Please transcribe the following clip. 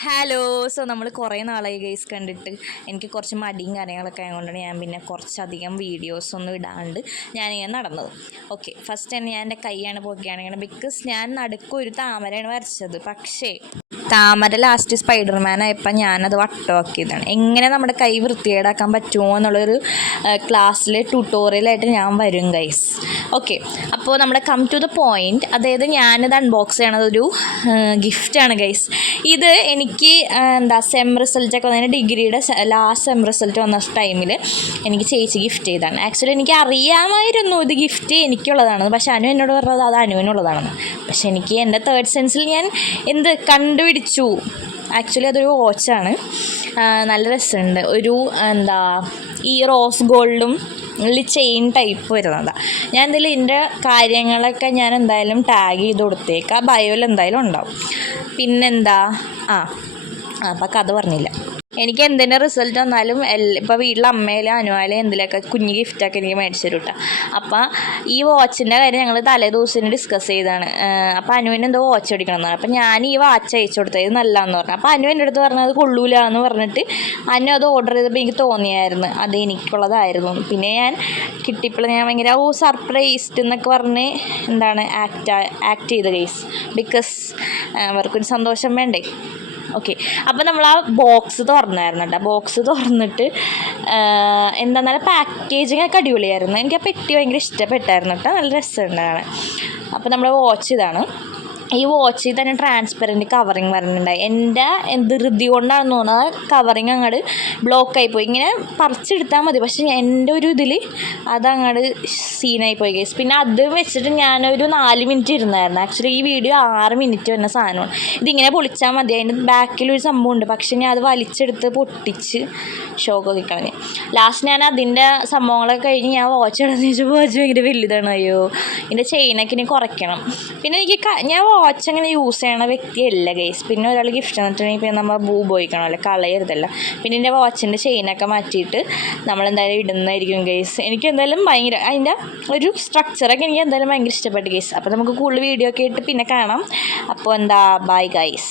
Hello. നമ്മൾ കുറേ നാളായി ഗൈസ് കണ്ടിട്ട്. എനിക്ക് കുറച്ച് മടിയും കാര്യങ്ങളൊക്കെ ആയതുകൊണ്ടാണ് ഞാൻ പിന്നെ കുറച്ചധികം വീഡിയോസൊന്നും ഇടാണ്ട് ഞാനിങ്ങനെ നടന്നത്. ഓക്കെ, ഫസ്റ്റ് തന്നെ ഞാൻ എൻ്റെ കൈയാണ് പൊക്കുകയാണെങ്കിൽ ബിക്കോസ് ഞാൻ നടുക്ക് ഒരു താമരയാണ് വരച്ചത്. പക്ഷേ താമര ലാസ്റ്റ് സ്പൈഡർമാൻ ആയപ്പോൾ ഞാനത് വട്ടമാക്കിയതാണ്. എങ്ങനെ നമ്മുടെ കൈ വൃത്തികേടാക്കാൻ പറ്റുമോ എന്നുള്ളൊരു ക്ലാസ്സിൽ ട്യൂട്ടോറിയലായിട്ട് ഞാൻ വരും ഗൈസ്. ഓക്കെ, അപ്പോൾ നമ്മുടെ കം ടു ദ പോയിൻറ്റ്. അതായത് ഞാനിത് അൺബോക്സ് ചെയ്യണത് ഒരു ഗിഫ്റ്റാണ് ഗൈസ്. ഇത് എനിക്ക് സെം റിസൾട്ടൊക്കെ വന്നതിന് ഡിഗ്രിയുടെ ലാസ്റ്റ് സെം റിസൾട്ട് വന്ന ടൈമിൽ എനിക്ക് ചേച്ചി ഗിഫ്റ്റ് ചെയ്തതാണ്. ആക്ച്വലി എനിക്ക് അറിയാമായിരുന്നു ഇത് ഗിഫ്റ്റ് എനിക്കുള്ളതാണെന്ന്. പക്ഷെ അനു എന്നോട് പറഞ്ഞത് അത് അനുവിനുള്ളതാണെന്ന്. പക്ഷെ എനിക്ക് എൻ്റെ തേർഡ് സെൻസിൽ ഞാൻ കണ്ടുപിടിച്ചു. ആക്ച്വലി അതൊരു വാച്ചാണ്. നല്ല രസമുണ്ട്. ഒരു ഈ റോസ് ഗോൾഡും ചെയിൻ ടൈപ്പ് വരുന്നതാണ്. ഞാൻ എന്തായാലും ഇതിൻ്റെ കാര്യങ്ങളൊക്കെ ഞാൻ എന്തായാലും ടാഗ് ചെയ്ത് കൊടുത്തേക്കാം. ബയോയിൽ എന്തായാലും ഉണ്ടാവും. പിന്നെന്താ അപ്പം കഥ പറഞ്ഞില്ല. എനിക്ക് എന്തിൻ്റെ റിസൾട്ട് വന്നാലും ഇപ്പോൾ വീട്ടിലെ അമ്മയിലും അനുവാലും എന്തിലൊക്കെ കുഞ്ഞ് ഗിഫ്റ്റൊക്കെ എനിക്ക് മേടിച്ചു തരും കേട്ടോ. അപ്പം ഈ വാച്ചിൻ്റെ കാര്യം ഞങ്ങൾ തലേ ദിവസം ഡിസ്കസ് ചെയ്താണ്. അപ്പോൾ അനുവിന് എന്തോ വാച്ച് അടിക്കണം എന്നാണ്. അപ്പം ഞാൻ ഈ വാച്ച് അയച്ചു കൊടുത്തത് ഇത് നല്ലതാണെന്ന് പറഞ്ഞു. അപ്പോൾ അനു എൻ്റെ അടുത്ത് പറഞ്ഞത് കൊള്ളൂല എന്ന് പറഞ്ഞിട്ട് അനു അത് ഓർഡർ ചെയ്തപ്പോൾ എനിക്ക് തോന്നിയായിരുന്നു അത് എനിക്കുള്ളതായിരുന്നു. പിന്നെ ഞാൻ കിട്ടിയപ്പോൾ ഞാൻ ഭയങ്കര സർപ്രൈസ്ഡ് എന്നൊക്കെ പറഞ്ഞ് ആക്ട് ചെയ്ത കേസ്. ബിക്കോസ് അവർക്കൊരു സന്തോഷം വേണ്ടേ. ഓക്കെ, അപ്പോൾ നമ്മൾ ആ ബോക്സ് തുറന്നായിരുന്നു കേട്ടോ. ബോക്സ് തുറന്നിട്ട് എന്താണെന്നാലും പാക്കേജിങ് ഒക്കെ അടിപൊളിയായിരുന്നു. എനിക്ക് ആ പെട്ടി ഭയങ്കര ഇഷ്ടപ്പെട്ടായിരുന്നു കേട്ടോ. നല്ല രസമുണ്ടാണ്. അപ്പോൾ നമ്മുടെ വാച്ച് ഇതാണ്. ഈ വാച്ചിൽ തന്നെ ട്രാൻസ്പെറൻറ്റ് കവറിങ് വരുന്നുണ്ടായി. എൻ്റെ ധൃതി കൊണ്ടാണെന്ന് തോന്നുന്നത് കവറിങ് അങ്ങോട്ട് ബ്ലോക്കായിപ്പോയി. ഇങ്ങനെ പറിച്ചെടുത്താൽ മതി, പക്ഷേ എൻ്റെ ഒരു ഇതിൽ അതങ്ങോട്ട് സീനായിപ്പോയി കേസ്. പിന്നെ അത് വെച്ചിട്ട് ഞാനൊരു 4 മിനിറ്റ് ഇരുന്നായിരുന്നു. ആക്ച്വലി ഈ വീഡിയോ 6 മിനിറ്റ് വരുന്ന സാധനമാണ്. ഇതിങ്ങനെ പൊളിച്ചാൽ മതി. അതിൻ്റെ ബാക്കിലൊരു സംഭവമുണ്ട്, പക്ഷേ ഞാൻ അത് വലിച്ചെടുത്ത് പൊട്ടിച്ച് ഷോക്കൊക്കെ കളഞ്ഞ്. ലാസ്റ്റ് ഞാൻ അതിൻ്റെ സംഭവങ്ങളൊക്കെ കഴിഞ്ഞ് ഞാൻ വാച്ച് ഇടാന്ന് ചോദിച്ചപ്പോൾ വാച്ച് ഭയങ്കര വലുതാണ്. അയ്യോ, ഇതിൻ്റെ ചെയിനൊക്കെ ഇനി കുറയ്ക്കണം. പിന്നെ ഞാൻ വാച്ച് അങ്ങനെ യൂസ് ചെയ്യണ വ്യക്തിയല്ല ഗൈസ്. പിന്നെ ഒരാൾ ഗിഫ്റ്റ് തന്നിട്ടുണ്ടെങ്കിൽ പിന്നെ നമ്മൾ ഉപയോഗിക്കണമല്ലോ, കളയരുതല്ല. പിന്നെ എൻ്റെ വാച്ചിൻ്റെ ചെയിനൊക്കെ മാറ്റിയിട്ട് നമ്മളെന്തായാലും ഇടുന്നതായിരിക്കും ഗൈസ്. എനിക്ക് എന്തായാലും ഭയങ്കര അതിൻ്റെ ഒരു സ്ട്രക്ചറൊക്കെ എനിക്ക് എന്തായാലും ഭയങ്കര ഇഷ്ടപ്പെട്ടു ഗൈസ്. അപ്പോൾ നമുക്ക് കൂടുതൽ വീഡിയോ ഒക്കെ ഇട്ട് പിന്നെ കാണാം. അപ്പോൾ ബൈ ഗൈസ്.